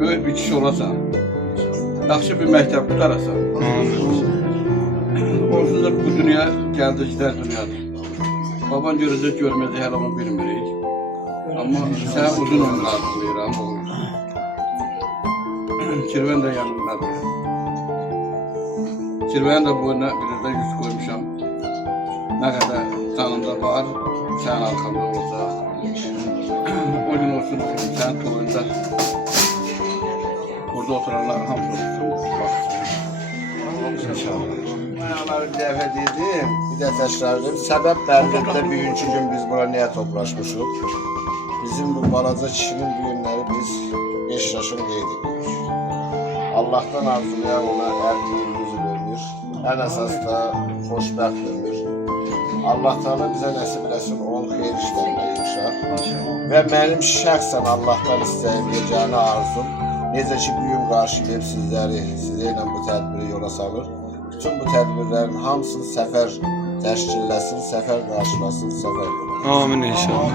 böyük bir kişi olasan, yaxşı bir məktəb qutarasan. Onsuz da bu dünya gəldiklər dünyadır. Baban görəcək, görməyəcək, hələ onu bilmirik. Amma sənə uzun ömür arzulayıram, oğlum. Kirvən də yanındadır. Kirvənin də boyuna bir də yüz koymuşam. Nə qədər canında var, sənin arxanda olacaq. O gün olsun, sənin toyunda. Burada oturanlar hamısı olsun. Bir dəfə dedim, bir də təkrar edim. Səbəb bəllidir də bugünkü gün biz bura niyə toplaşmışıq? Bizim bu balaca kişinin düğünləri biz 5 yaşın qeyd edirik. Allah'tan arzulayan ona 50 ömür, ən əsas da xoşbəxt ömür. Allah Teala bizə nəsib eləsin 10 xeyir işlərlə yaşar. Və mənim şəxsən Allah'tan istəyim, yeganə arzum, necə ki bu gün qarşılayıb sizləri, sizə ilə bu tədbiri yola salır. Bütün bu tədbirlərin hamısını səfər təşkilləsin, səfər qarşılasın, səfər yola. Amin inşallah.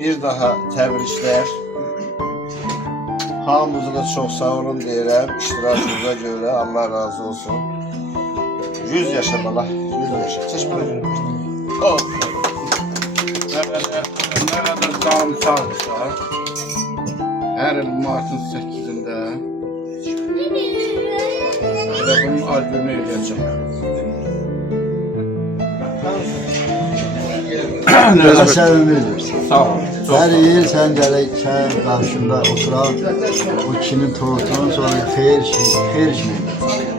Bir daha təbriklər. Hamınıza da çox sağ olun deyirəm. İştirakınıza görə Allah razı olsun. 100 yaşa bala, 100 yaşa. Çeş böyle. Nə qədər canım sağdırsa, hər il Martın 8-də və bunun albümünü eləyəcəm. Sən ömür versin. Sağ ol. Hər il sən gələk sən qarşında oturaq, o kişinin tortunu sonra xeyir kimi.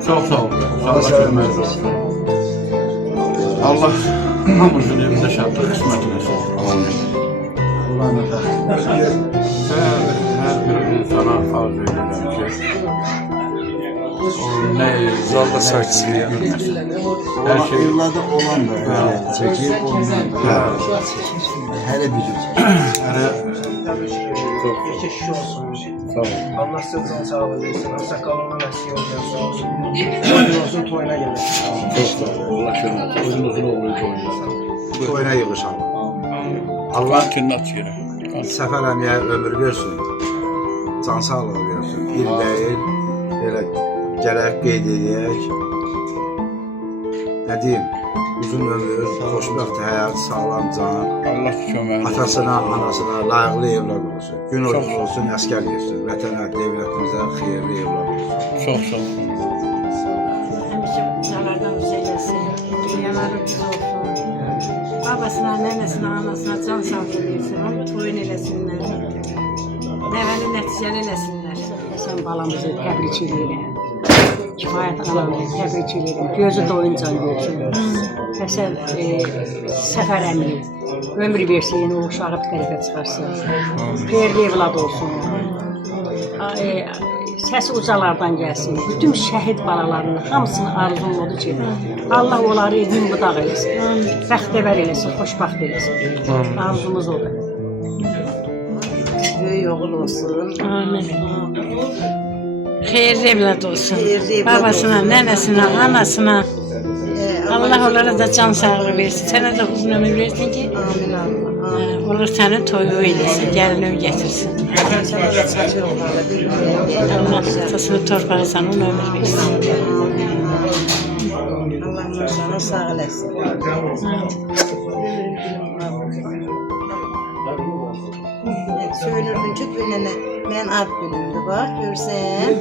Çox sağ ol. Allah sən ömür versin. Allah hamımızın evində şadlıq qismət eləsin. Allah nəfər. Hər bir insana arzu edirəm ki, nə Zalda saksıya. hər şey Evladı olan da əziyyət çəkir, olmayan da hələ bir çəkir. Geçiş olsun. Allah size can sağlığı versin. Sakalına nasip olsun. Uzun olsun toyuna gelir. Allah şöyle uzun olduğu toyunda. Toyuna yığışalım. Allah cennet yeri. Səfər əmiyə ömür versin. Can sağlığı versin. İl deyil, belə gərək qeyd edək. Nə deyim? Uzun ömür, xoşbəxt həyat, sağlam can. Allah köməyi. Atasına, anasına layıqlı evlad olsun. Gün olsun, əskər versin. Vətənə, devlətimizə xeyirli evlad olsun. Çox sağ ol. Həmişə ucalardan üzeyləsin, dünyaları düz olsun. Babasına, nənəsinə, anasına can sağlığı versin, onu toyun eləsinlər. Nəvəni nəticəli eləsinlər. Sən balamızı təbrik edirəm. Kifayət anamı təbrik edirəm. Gözü doyunca görsün. Həsən Səfər əmi ömür versin, o uşağı bir qəribə çıxarsın. Xeyirli evlad olsun. Səsi ucalardan gəlsin. Bütün şəhid balalarının hamısını arzum odur ki, Allah onları gün budaq eləsin. Bəxtəvər eləsin, xoşbaxt eləsin. Arzumuz odur. Böyük oğul olsun. Amin. Xeyirli evlad olsun. Xeyirli evlad Babasına, nənəsinə, anasına. Allah onlara da can sağlığı versin. Sənə də uzun ömür versin ki, Amin Allah. olur sənin toyu eləsin, gəlini gətirsin. Allah atasını torpağı sana ömür versin. Allah sana sağ eləsin. Söylürdün ki, mən ad günümdür, bax, görsən,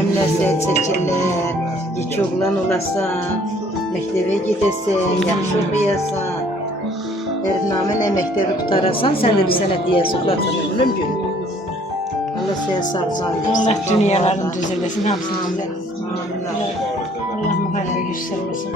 əmlərsə çəkirlər, iki oğlan olasan, məktəbə gedəsən, yaxşı oxuyasan, ərinamə nə məktəbi qutarasan, sən də bir sənə deyəsi qulaqsan ölüm günü. Allah sənə sağ can versin. Allah dünyalarını düz eləsin, hamısını düz eləsin. Allah müharibə göstərməsin.